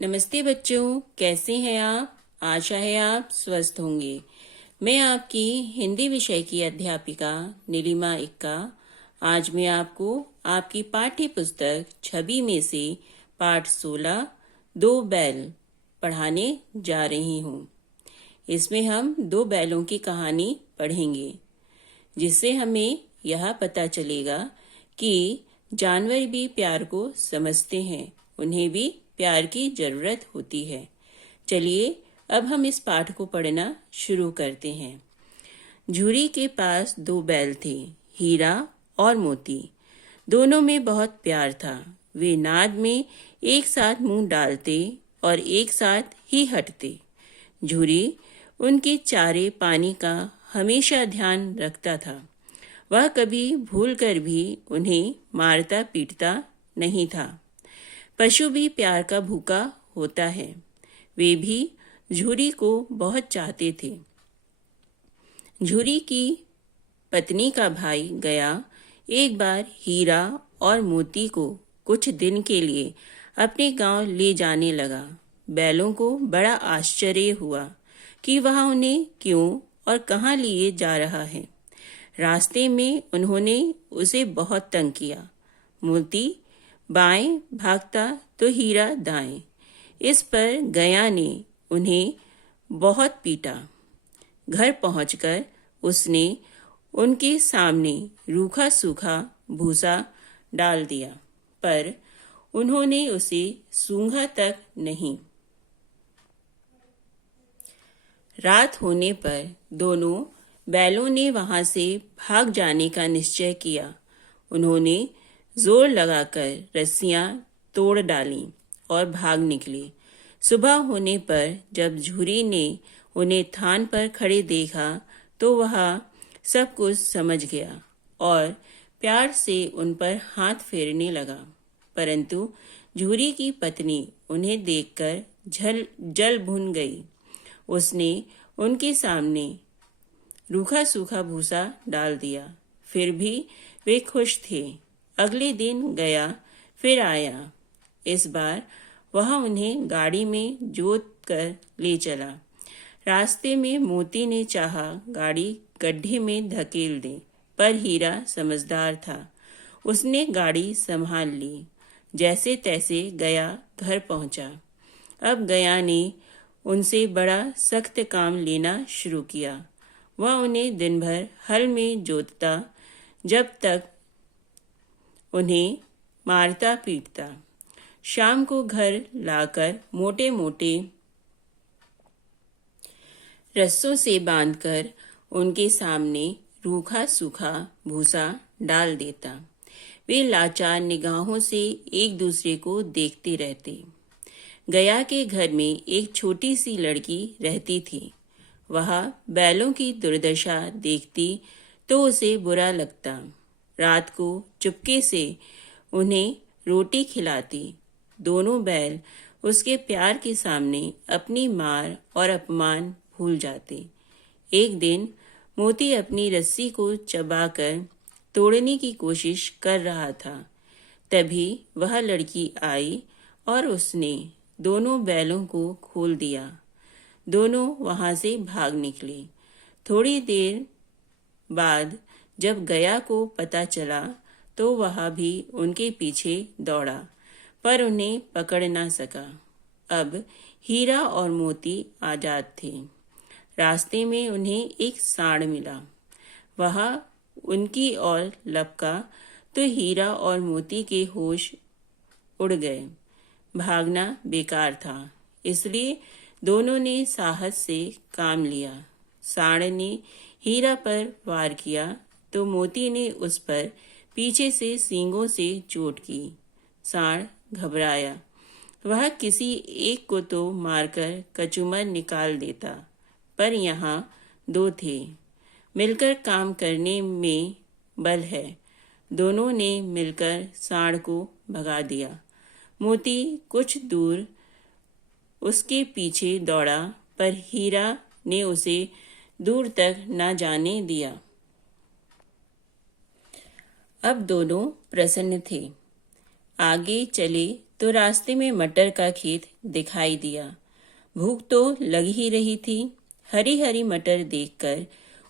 नमस्ते बच्चों, कैसे हैं आप? आशा है आप स्वस्थ होंगे। मैं आपकी हिंदी विषय की अध्यापिका नीलिमा इक्का। आज मैं आपको आपकी पाठ्य पुस्तक छवि में से पाठ 16 दो बैल पढ़ाने जा रही हूँ। इसमें हम दो बैलों की कहानी पढ़ेंगे, जिससे हमें यह पता चलेगा कि जानवर भी प्यार को समझते हैं, उन्हें भी प्यार की जरूरत होती है। चलिए अब हम इस पाठ को पढ़ना शुरू करते हैं। झूरी के पास दो बैल थे, हीरा और मोती। दोनों में बहुत प्यार था। वे नाद में एक साथ मुंह डालते और एक साथ ही हटते। झूरी उनके चारे पानी का हमेशा ध्यान रखता था। वह कभी भूलकर भी उन्हें मारता पीटता नहीं था। पशु भी प्यार का भूखा होता है। वे भी झूरी को बहुत चाहते थे। झूरी की पत्नी का भाई गया एक बार हीरा और मोती को कुछ दिन के लिए अपने गांव ले जाने लगा। बैलों को बड़ा आश्चर्य हुआ कि वह उन्हें क्यों और कहाँ लिए जा रहा है। रास्ते में उन्होंने उसे बहुत तंग किया। मोती बाएं भागता तो हीरा दाएं। इस पर गया ने उन्हें बहुत पीटा। घर पहुंचकर उसने उनके सामने रूखा सूखा भूसा डाल दिया, पर उन्होंने उसे सूंघा तक नहीं। रात होने पर दोनों बैलों ने वहां से भाग जाने का निश्चय किया। उन्होंने जोर लगाकर रस्सियां तोड़ डालीं और भाग निकले। सुबह होने पर जब झूरी ने उन्हें थान पर खड़े देखा तो वह सब कुछ समझ गया और प्यार से उन पर हाथ फेरने लगा। परंतु झूरी की पत्नी उन्हें देखकर जल भुन गई। उसने उनके सामने रूखा सूखा भूसा डाल दिया। फिर भी वे खुश थे। अगले दिन गया फिर आया। इस बार वह उन्हें गाड़ी में जोत कर ले चला। रास्ते में मोती ने चाहा गाड़ी गड्ढे में धकेल दे, पर हीरा समझदार था। उसने गाड़ी संभाल ली। जैसे तैसे गया घर पहुंचा। अब गया ने उनसे बड़ा सख्त काम लेना शुरू किया। वह उन्हें दिन भर हल में जोतता, जब तक उन्हें मारता पीटता। शाम को घर लाकर मोटे मोटे रस्सों से बांधकर उनके सामने रूखा सूखा भूसा डाल देता। वे लाचार निगाहों से एक दूसरे को देखते रहते। गया के घर में एक छोटी सी लड़की रहती थी। वह बैलों की दुर्दशा देखती तो उसे बुरा लगता। रात को चुपके से उन्हें रोटी खिलाती। दोनों बैल उसके प्यार के सामने अपनी मार और अपमान भूल जाते। एक दिन मोती अपनी रस्सी को चबाकर तोड़ने की कोशिश कर रहा था। तभी वह लड़की आई और उसने दोनों बैलों को खोल दिया। दोनों वहां से भाग निकले। थोड़ी देर बाद जब गया को पता चला तो वह भी उनके पीछे दौड़ा, पर उन्हें पकड़ ना सका। अब हीरा और मोती आजाद थे। रास्ते में उन्हें एक सांड मिला। वह उनकी ओर लपका तो हीरा और मोती के होश उड़ गए। भागना बेकार था, इसलिए दोनों ने साहस से काम लिया। सांड ने हीरा पर वार किया तो मोती ने उस पर पीछे से सींगों से चोट की। सांड घबराया। वह किसी एक को तो मारकर कचूमर निकाल देता, पर यहाँ दो थे। मिलकर काम करने में बल है। दोनों ने मिलकर सांड को भगा दिया। मोती कुछ दूर उसके पीछे दौड़ा, पर हीरा ने उसे दूर तक न जाने दिया। अब दोनों प्रसन्न थे। आगे चले तो रास्ते में मटर का खेत दिखाई दिया। भूख तो लग ही रही थी। हरी हरी मटर देखकर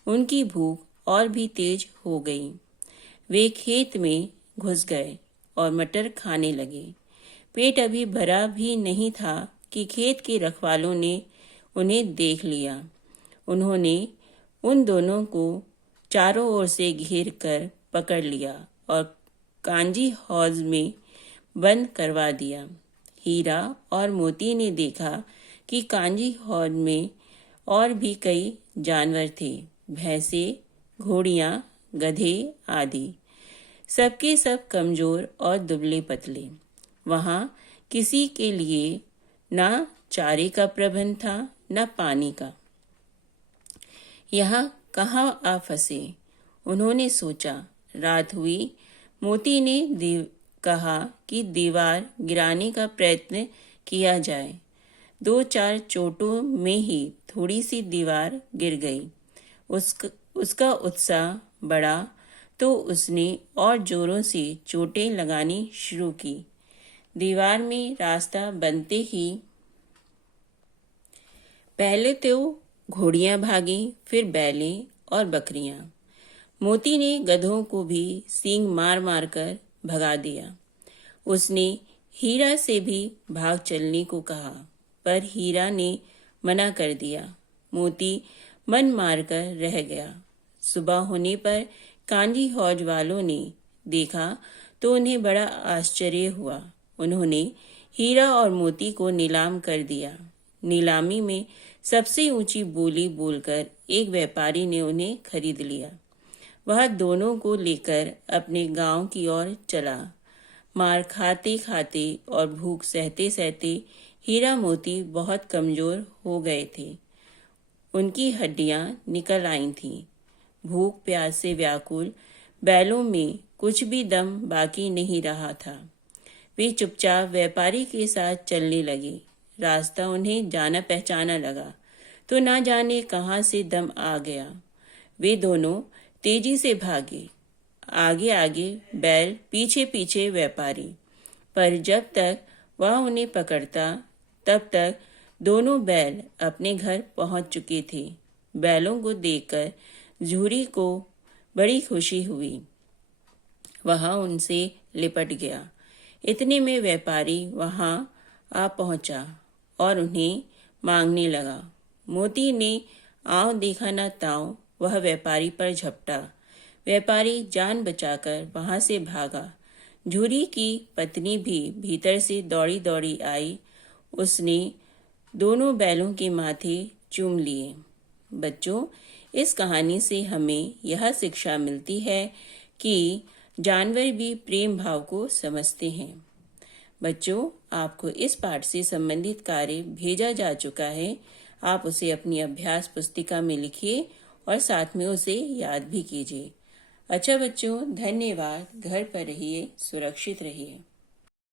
उनकी भूख और भी तेज हो गई। वे खेत में घुस गए और मटर खाने लगे। पेट अभी भरा भी नहीं था कि खेत के रखवालों ने उन्हें देख लिया। उन्होंने उन दोनों को चारों ओर से घेर कर पकड़ लिया और कांजी हौज में बंद करवा दिया। हीरा और मोती ने देखा कि कांजी हौज में और भी कई जानवर थे, भैंसे, घोड़ियां, गधे आदि। सबके सब कमजोर और दुबले पतले। वहां किसी के लिए ना चारे का प्रबंध था, न पानी का। यहाँ कहाँ आ फंसे, उन्होंने सोचा। रात हुई। मोती ने कहा कि दीवार गिराने का प्रयत्न किया जाए। 2-4 चोटों में ही थोड़ी सी दीवार गिर गई। उसका उत्साह बढ़ा तो उसने और जोरों से चोटें लगानी शुरू की। दीवार में रास्ता बनते ही पहले तो घोड़ियां भागी, फिर बैलें और बकरियां। मोती ने गधों को भी सींग मार मार कर भगा दिया। उसने हीरा से भी भाग चलने को कहा, पर हीरा ने मना कर दिया। मोती मन मारकर रह गया। सुबह होने पर कांजी हौज वालों ने देखा तो उन्हें बड़ा आश्चर्य हुआ। उन्होंने हीरा और मोती को नीलाम कर दिया। नीलामी में सबसे ऊंची बोली बोलकर एक व्यापारी ने उन्हें खरीद लिया। वह दोनों को लेकर अपने गांव की ओर चला। मार खाते खाते और भूख सहते सहते हीरा मोती बहुत कमजोर हो गए थे। उनकी हड्डियां निकल आई थीं। भूख प्यास से व्याकुल बैलों में कुछ भी दम बाकी नहीं रहा था। वे चुपचाप व्यापारी के साथ चलने लगे। रास्ता उन्हें जाना पहचाना लगा तो ना जाने कहां से दम आ गया। वे दोनों तेजी से भागे, आगे आगे बैल, पीछे पीछे व्यापारी। पर जब तक वह उन्हें पकड़ता तब तक दोनों बैल अपने घर पहुंच चुके थे। बैलों को देखकर झूरी को बड़ी खुशी हुई। वह उनसे लिपट गया। इतने में व्यापारी वहां आ पहुंचा और उन्हें मांगने लगा। मोती ने आंव देखा न ताव वह व्यापारी पर झपटा। व्यापारी जान बचाकर वहां से भागा। झूरी की पत्नी भी भीतर से दौड़ी दौड़ी आई। उसने दोनों बैलों के माथे चूम लिए। बच्चों, इस कहानी से हमें यह शिक्षा मिलती है कि जानवर भी प्रेम भाव को समझते हैं। बच्चों, आपको इस पाठ से संबंधित कार्य भेजा जा चुका है। आप उसे अपनी अभ्यास पुस्तिका में लिखिए और साथ में उसे याद भी कीजिए। अच्छा बच्चों, धन्यवाद। घर पर रहिए, सुरक्षित रहिए।